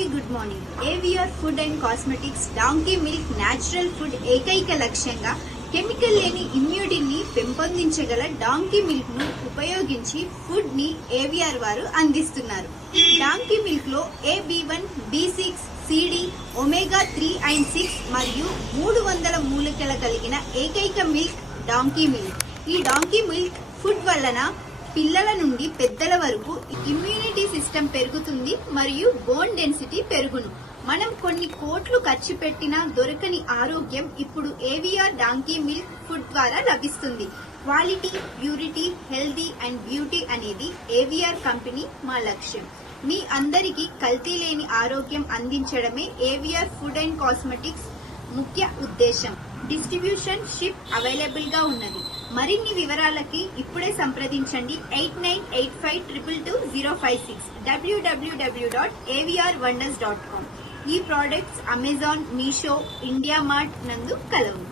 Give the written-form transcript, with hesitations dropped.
అందరికీ good morning. AVR food and cosmetics donkey milk natural food ఏకైక లక్ష్యంగా chemical లేని ఇమ్యూనిటీని పెంపొందించగల డాంకీ మిల్క్ ను ఉపయోగించి ఫుడ్ ని ఏవిఆర్ వారు అందిస్తున్నారు. డాంకీ మిల్క్ లో AB1, B6, CD, omega 3 and 6 మరియు 300 మూలికలు కలిగిన ఏకైక మిల్క్ డాంకీ మిల్క్. ఈ డాంకీ మిల్క్ ఫుడ్ వలన పిల్లల నుండి పెద్దల వరకు ఇమ్యూనిటీ సిస్టమ్ పెరుగుతుంది మరియు బోన్ డెన్సిటీ పెరుగును. మనం కొన్ని కోట్లు ఖర్చు పెట్టినా దొరకని ఆరోగ్యం ఇప్పుడు ఏవిఆర్ డాంకీ మిల్క్ ఫుడ్ ద్వారా లభిస్తుంది. Quality, purity, healthy and beauty అనేది ఏవిఆర్ కంపెనీ మా లక్ష్యం. మీ అందరికీ కల్తీ లేని ఆరోగ్యం అందించడమే ఏవిఆర్ ఫుడ్ అండ్ కాస్మెటిక్స్ ముఖ్య ఉద్దేశం. డిస్ట్రిబ్యూషన్ షిప్ అవైలబుల్ గా ఉన్నది. మరిన్ని వివరాలకి ఇప్పుడే సంప్రదించండి 8985222056 www.avrwonders.com. ఈ products Amazon, Meesho, India mart నందు కలవు.